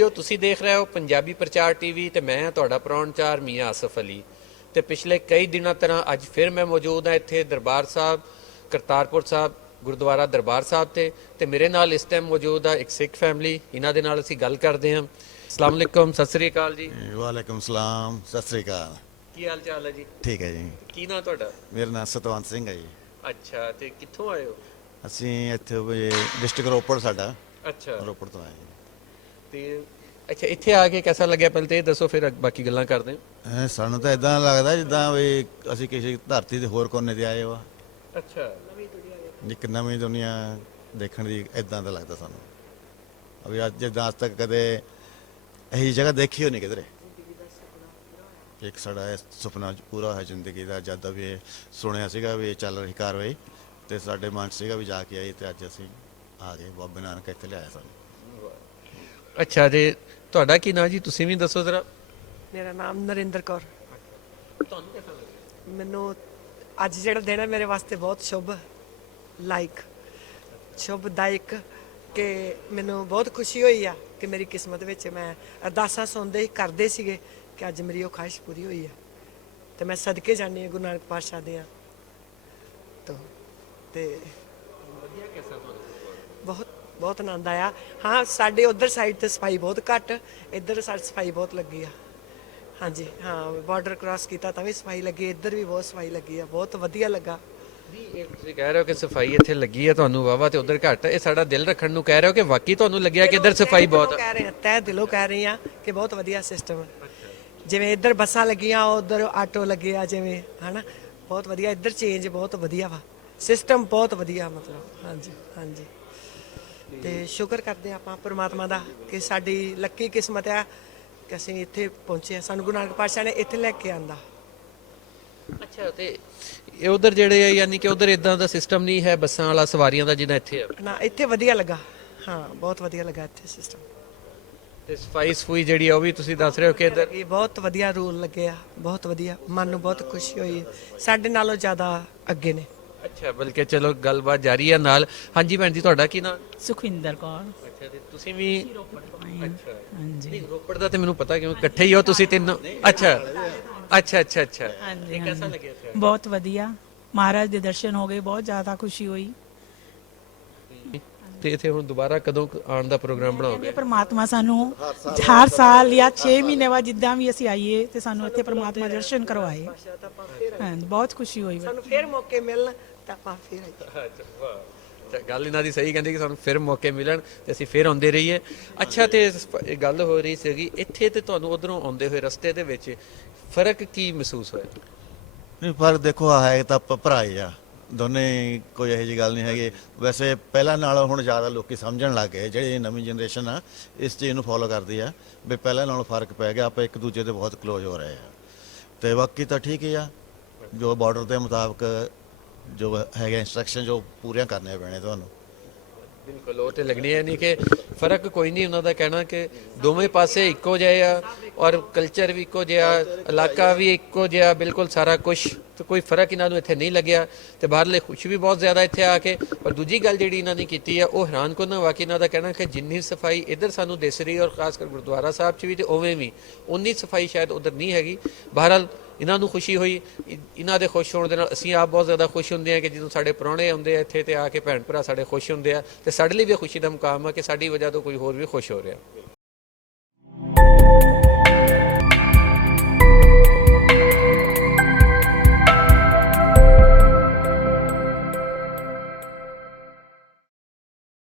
ਵਾਲਿਓ, ਤੁਸੀਂ ਦੇਖ ਰਹੇ ਹੋ ਪੰਜਾਬੀ ਪ੍ਰਚਾਰ ਟੀਵੀ ਤੇ ਮੈਂ ਹਾਂ ਤੁਹਾਡਾ ਪ੍ਰਾਹੁਣਚਾਰ ਮੀਆਂ ਆਸਫ ਅਲੀ। ਤੇ ਪਿਛਲੇ ਕਈ ਦਿਨਾਂ ਤਰ੍ਹਾਂ ਅੱਜ ਫਿਰ ਮੈਂ ਮੌਜੂਦ ਹਾਂ ਇੱਥੇ ਦਰਬਾਰ ਸਾਹਿਬ ਕਰਤਾਰਪੁਰ ਸਾਹਿਬ ਗੁਰਦੁਆਰਾ ਦਰਬਾਰ ਸਾਹਿਬ ਤੇ ਮੇਰੇ ਨਾਲ ਇਸ ਟਾਈਮ ਮੌਜੂਦ ਆ ਇੱਕ ਸਿੱਖ ਫੈਮਿਲੀ। ਇਹਨਾਂ ਦੇ ਨਾਲ ਅਸੀਂ ਗੱਲ ਕਰਦੇ ਹਾਂ। ਅਸਲਾਮ ਅਲੈਕੁਮ, ਸਤਿ ਸ੍ਰੀ ਅਕਾਲ ਜੀ। ਵਾਲੇਕੁਮ ਸਲਾਮ, ਸਤਿ ਸ੍ਰੀ ਅਕਾਲ। ਕੀ ਹਾਲ ਚਾਲ ਹੈ ਜੀ? ਠੀਕ ਹੈ ਜੀ। ਕੀ ਨਾਂ ਤੁਹਾਡਾ? ਮੇਰਾ ਨਾਮ ਸਤਵੰਤ ਸਿੰਘ ਹੈ ਜੀ। ਅੱਛਾ, ਤੇ ਕਿੱਥੋਂ ਆਏ ਹੋ? ਅਸੀਂ ਇੱਥੇ ਡਿਸਟ੍ਰਿਕਟ ਰੋਪੜ ਸਾਡਾ। ਅੱਛਾ, ਰੋਪੜ ਤੋਂ ਆਏ ਜੀ। ਤੇ ਅੱਛਾ, ਇੱਥੇ ਆ ਕੇ ਕਿਹਦਾ ਲੱਗਿਆ ਪਹਿਲਾਂ ਤੇ ਇਹ ਦੱਸੋ, ਫਿਰ ਬਾਕੀ ਗੱਲਾਂ ਕਰਦੇ ਹਾਂ। ਸਾਨੂੰ ਤਾਂ ਇਦਾਂ ਲੱਗਦਾ ਜਿੱਦਾਂ ਵੀ ਅਸੀਂ ਕਿਸੇ ਧਰਤੀ ਦੇ ਹੋਰ ਕੋਨੇ ਤੇ ਆਏ ਵਾ। ਅੱਛਾ, ਇੱਕ ਨਵੀਂ ਦੁਨੀਆ ਦੇਖਣ ਦੀ ਇਦਾਂ ਦਾ ਲੱਗਦਾ ਸਾਨੂੰ। ਅਭੀ ਅੱਜ ਜਿੱਦਾਂ ਅੱਜ ਤੱਕ ਕਦੇ ਇਹੀ ਜਗ੍ਹਾ ਦੇਖੀ ਹੋ ਨਹੀਂ ਕਿਧਰੇ। ਇੱਕ ਸਾਡਾ ਇਹ ਸੁਪਨਾ ਪੂਰਾ ਹੋਇਆ ਜ਼ਿੰਦਗੀ ਦਾ, ਜਦ ਵੀ ਇਹ ਸੁਣਿਆ ਸੀਗਾ ਵੀ ਇਹ ਚੱਲ ਰਹੀ ਕਾਰਵਾਈ, ਤੇ ਸਾਡੇ ਮਨ ਸੀਗਾ ਵੀ ਜਾ ਕੇ ਆਈ, ਤੇ ਅੱਜ ਅਸੀਂ ਆ ਗਏ। ਬਾਬਾ ਨਾਨਕ ਇੱਥੇ ਲਿਆਇਆ ਸਾਨੂੰ। ਅੱਛਾ ਜੀ, ਤੁਹਾਡਾ ਕੀ ਨਾਂ ਜੀ? ਤੁਸੀਂ ਵੀ ਦੱਸੋ ਜ਼ਰਾ। ਮੇਰਾ ਨਾਮ ਨਰਿੰਦਰ ਕੌਰ। ਤੁਹਾਨੂੰ ਕਿਹਦਾ ਲੱਗਿਆ? ਮੈਨੂੰ ਅੱਜ ਜਿਹੜਾ ਦਿਨ ਹੈ ਮੇਰੇ ਵਾਸਤੇ ਬਹੁਤ ਸ਼ੁਭਦਾਇਕ ਕਿ ਮੈਨੂੰ ਬਹੁਤ ਖੁਸ਼ੀ ਹੋਈ ਆ ਕਿ ਮੇਰੀ ਕਿਸਮਤ ਵਿੱਚ ਮੈਂ ਅਰਦਾਸਾਂ ਸੁਣਦੇ ਹੀ ਕਰਦੇ ਸੀਗੇ ਕਿ ਅੱਜ ਮੇਰੀ ਉਹ ਖਾਹਿਸ਼ ਪੂਰੀ ਹੋਈ ਹੈ। ਤੇ ਮੈਂ ਸਦਕੇ ਜਾਂਦੀ ਹਾਂ ਗੁਰੂ ਨਾਨਕ ਪਾਤਸ਼ਾਹ ਦੇ ਤੇ ਵਧੀਆ। ਕਿਹਦਾ ਤੁਹਾਨੂੰ? ਬਹੁਤ ਬਹੁਤ ਆਨੰਦ ਆਇਆ। ਹਾਂ, ਸਾਡੇ ਉਧਰ ਸਾਈਡ ਤੇ ਸਫਾਈ ਬਹੁਤ ਘੱਟ, ਇੱਧਰ ਸਾਡੀ ਸਫਾਈ ਬਹੁਤ ਲੱਗੀ ਆ। ਹਾਂਜੀ, ਹਾਂ, ਬਾਰਡਰ ਕ੍ਰਾਸ ਕੀਤਾ ਤਾਂ ਵੀ ਸਫਾਈ ਲੱਗੀ, ਇੱਧਰ ਵੀ ਬਹੁਤ ਸਫਾਈ ਲੱਗੀ ਆ। ਬਹੁਤ ਵਧੀਆ ਲੱਗਾ। ਇਹ ਤੁਸੀਂ ਕਹਿ ਰਹੇ ਹੋ ਕਿ ਸਫਾਈ ਇੱਥੇ ਲੱਗੀ ਹੈ ਤੁਹਾਨੂੰ ਵਾਵਾ ਤੇ ਉਧਰ ਘੱਟ, ਇਹ ਸਾਡਾ ਦਿਲ ਰੱਖਣ ਨੂੰ ਕਹਿ ਰਹੇ ਹੋ ਕਿ ਵਾਕਈ ਤੁਹਾਨੂੰ ਲੱਗਿਆ ਕਿ ਇੱਧਰ ਸਫਾਈ ਬਹੁਤ ਹੈ? ਕਹਿ ਰਹੇ ਆ, ਤਹਿ ਦਿਲੋਂ ਕਹਿ ਰਹੀ ਆ ਕਿ ਬਹੁਤ ਵਧੀਆ ਸਿਸਟਮ ਹੈ। ਜਿਵੇਂ ਇੱਧਰ ਬੱਸਾਂ ਲੱਗੀਆਂ, ਉਧਰ ਆਟੋ ਲੱਗੇ ਆ, ਜਿਵੇਂ ਹਨਾ, ਬਹੁਤ ਵਧੀਆ। ਇੱਧਰ ਚੇਂਜ ਬਹੁਤ ਵਧੀਆ ਵਾ, ਸਿਸਟਮ ਬਹੁਤ ਵਧੀਆ ਮਤਲਬ। ਹਾਂਜੀ ਹਾਂਜੀ, ਤੇ ਸ਼ੁਕਰ ਕਰਦੇ ਆਪਾਂ ਪ੍ਰਮਾਤਮਾ ਦਾ ਕਿ ਸਾਡੀ ਲੱਕੀ ਕਿਸਮਤ ਆ ਕਿ ਅਸੀਂ ਇੱਥੇ ਪਹੁੰਚੇ ਆ। ਸਾਨੂੰ ਗੁਰੂ ਨਾਨਕ ਪਾਤਸ਼ਾਹ ਨੇ ਇੱਥੇ ਲੈ ਕੇ ਆਂਦਾ। ਅੱਛਾ, ਤੇ ਇਹ ਉਧਰ ਜਿਹੜੇ ਆ, ਯਾਨੀ ਕਿ ਉਧਰ ਇਦਾਂ ਦਾ ਸਿਸਟਮ ਨਹੀਂ ਹੈ ਬੱਸਾਂ ਵਾਲਾ ਸਵਾਰੀਆਂ ਦਾ ਜਿੱਦਾਂ ਇੱਥੇ ਆ? ਨਾ, ਇੱਥੇ ਵਧੀਆ ਲੱਗਾ। ਹਾਂ, ਬਹੁਤ ਵਧੀਆ ਲੱਗਾ ਇੱਥੇ ਸਿਸਟਮ। ਤੇ ਸਫਾਈ ਸਫੂਈ ਜਿਹੜੀ ਆ ਉਹ ਵੀ ਤੁਸੀਂ ਦੱਸ ਰਹੇ ਹੋ ਕਿ ਇੱਧਰ ਇਹ ਬਹੁਤ ਵਧੀਆ ਰੂਲ ਲੱਗੇ ਆ, ਬਹੁਤ ਵਧੀਆ। ਮਨ ਨੂੰ ਬਹੁਤ ਖੁਸ਼ੀ ਹੋਈ। ਸਾਡੇ ਨਾਲੋਂ ਜ਼ਿਆਦਾ ਅੱਗੇ ਨੇ। ਅੱਛਾ, ਬਲਕਿ ਚਲੋ ਗੱਲਬਾਤ ਜਾਰੀ ਹੈ ਨਾਲ। ਹਾਂਜੀ ਭੈਣ ਜੀ, ਤੁਹਾਡਾ ਕੀ ਨਾਮ? ਸੁਖਵਿੰਦਰ ਕੌਰ। ਅੱਛਾ, ਤੇ ਤੁਸੀਂ ਵੀ? ਅੱਛਾ, ਹਾਂਜੀ ਨਹੀਂ ਰੋਪੜ ਦਾ ਤੇ ਮੈਨੂੰ ਪਤਾ, ਕਿਉਂ ਇਕੱਠੇ ਹੀ ਹੋ ਤੁਸੀਂ ਤਿੰਨੋਂ? ਅੱਛਾ ਅੱਛਾ ਅੱਛਾ ਅੱਛਾ। ਹਾਂਜੀ ਇਹ ਕਿਹਦਾ ਹਾਂਜੀ, ਲੱਗਿਆ ਇੱਥੇ? ਬਹੁਤ ਵਧੀਆ। ਮਹਾਰਾਜ ਦੇ ਦਰਸ਼ਨ ਹੋ ਗਏ, ਬਹੁਤ ਜ਼ਿਆਦਾ ਖੁਸ਼ੀ ਹੋਈ। ਤੇ ਇੱਥੇ ਹੁਣ ਦੁਬਾਰਾ ਕਦੋਂ ਆਉਣ ਦਾ ਪ੍ਰੋਗਰਾਮ ਕਹਿੰਦੇ ਬਣਾਓਗੇ? ਪ੍ਰਮਾਤਮਾ ਸਾਨੂੰ ਹਰ ਸਾਲ ਜਾਂ 6 ਮਹੀਨੇ ਬਾਅਦ ਜਿੱਦਾਂ ਵੀ ਅਸੀਂ ਆਈਏ ਤੇ ਸਾਨੂੰ ਇੱਥੇ ਪ੍ਰਮਾਤਮਾ ਦਰਸ਼ਨ ਕਰਵਾਏ। ਹਾਂਜੀ, ਬਹੁਤ ਖੁਸ਼ੀ ਹੋਈ। ਸਾਨੂੰ ਫੇਰ ਮੌਕੇ ਮਿਲਣ ਤਾਂ ਆਪਾਂ ਫੇਰ ਆਈਏ। ਅੱਛਾ, ਵਾਹ। ਅੱਛਾ, ਗੱਲ ਇਹਨਾਂ ਦੀ ਸਹੀ ਕਹਿੰਦੇ ਕਿ ਸਾਨੂੰ ਫਿਰ ਮੌਕੇ ਮਿਲਣ ਤੇ ਅਸੀਂ ਫਿਰ ਆਉਂਦੇ ਰਹੀਏ। ਅੱਛਾ, ਤੇ ਇਹ ਗੱਲ ਹੋ ਰਹੀ ਸੀਗੀ ਇੱਥੇ ਤੇ ਤੁਹਾਨੂੰ ਉਧਰੋਂ ਆਉਂਦੇ ਹੋਏ ਰਸਤੇ ਦੇ ਵਿੱਚ ਫਰਕ ਕੀ ਮਹਿਸੂਸ ਹੋਇਆ? ਨਹੀਂ, ਪਰ ਦੇਖੋ ਹੈ ਤਾਂ ਭਰਾ ਹੀ ਆ ਦੋਨੇ, ਕੋਈ ਇਹੋ ਜਿਹੀ ਗੱਲ ਨਹੀਂ ਹੈਗੀ। ਵੈਸੇ ਪਹਿਲਾਂ ਨਾਲੋਂ ਹੁਣ ਜ਼ਿਆਦਾ ਲੋਕੀ ਸਮਝਣ ਲੱਗ ਗਏ, ਜਿਹੜੀ ਨਵੀਂ ਜਨਰੇਸ਼ਨ ਆ ਇਸ ਚੀਜ਼ ਨੂੰ ਫੋਲੋ ਕਰਦੀ ਆ ਵੀ ਪਹਿਲਾਂ ਨਾਲੋਂ ਫਰਕ ਪੈ ਗਿਆ। ਆਪਾਂ ਇੱਕ ਦੂਜੇ ਦੇ ਬਹੁਤ ਕਲੋਜ਼ ਹੋ ਰਹੇ ਆ, ਤੇ ਬਾਕੀ ਤਾਂ ਠੀਕ ਹੀ ਆ। ਜੋ ਬਾਰਡਰ ਦੇ ਮੁਤਾਬਕ ਜੋ ਹੈਗਾ ਇੰਸਟਰਕਸ਼ਨ ਜੋ ਪੂਰੀਆਂ ਕਰਨੀਆਂ ਪੈਣੇ ਤੁਹਾਨੂੰ। ਬਿਲਕੁਲ, ਉਹ ਤੇ ਲੱਗਣੀ ਹੈ। ਨਹੀਂ ਕਿ ਫਰਕ ਕੋਈ ਨਹੀਂ, ਉਹਨਾਂ ਦਾ ਕਹਿਣਾ ਕਿ ਦੋਵੇਂ ਪਾਸੇ ਇੱਕੋ ਜਿਹੇ ਆ ਔਰ ਕਲਚਰ ਵੀ ਇੱਕੋ ਜਿਹਾ, ਇਲਾਕਾ ਵੀ ਇੱਕੋ ਜਿਹਾ, ਬਿਲਕੁਲ ਸਾਰਾ ਕੁਛ, ਤੇ ਕੋਈ ਫਰਕ ਇਹਨਾਂ ਨੂੰ ਇੱਥੇ ਨਹੀਂ ਲੱਗਿਆ। ਤੇ ਬਾਹਰਲੇ ਖੁਸ਼ ਵੀ ਬਹੁਤ ਜ਼ਿਆਦਾ ਇੱਥੇ ਆ ਕੇ। ਪਰ ਦੂਜੀ ਗੱਲ ਜਿਹੜੀ ਇਹਨਾਂ ਨੇ ਕੀਤੀ ਆ ਉਹ ਹੈਰਾਨਕੁਨ ਵਾਕਈ। ਇਹਨਾਂ ਦਾ ਕਹਿਣਾ ਕਿ ਜਿੰਨੀ ਸਫਾਈ ਇੱਧਰ ਸਾਨੂੰ ਦਿਸ ਰਹੀ ਔਰ ਖਾਸ ਕਰ ਗੁਰਦੁਆਰਾ ਸਾਹਿਬ 'ਚ ਵੀ ਤੇ ਉਵੇਂ ਵੀ ਉਨੀ ਸਫਾਈ ਸ਼ਾਇਦ ਉੱਧਰ ਨਹੀਂ ਹੈਗੀ। ਬਹਰਹਾਲ ਇਹਨਾਂ ਨੂੰ ਖੁਸ਼ੀ ਹੋਈ। ਇਹਨਾਂ ਦੇ ਖੁਸ਼ ਹੋਣ ਦੇ ਨਾਲ ਅਸੀਂ ਆਪ ਬਹੁਤ ਜ਼ਿਆਦਾ ਖੁਸ਼ ਹੁੰਦੇ ਹਾਂ ਕਿ ਜਦੋਂ ਸਾਡੇ ਪ੍ਰਾਹੁਣੇ ਆਉਂਦੇ ਆ ਇੱਥੇ ਤੇ ਆ ਕੇ ਭੈਣ ਭਰਾ ਸਾਡੇ ਖੁਸ਼ ਹੁੰਦੇ ਆ, ਤੇ ਸਾਡੇ ਲਈ ਵੀ ਖੁਸ਼ੀ ਦਾ ਮੁਕਾਮ ਆ ਕਿ ਸਾਡੀ ਵਜ੍ਹਾ ਤੋਂ ਕੋਈ ਹੋਰ ਵੀ ਖੁਸ਼ ਹੋ ਰਿਹਾ।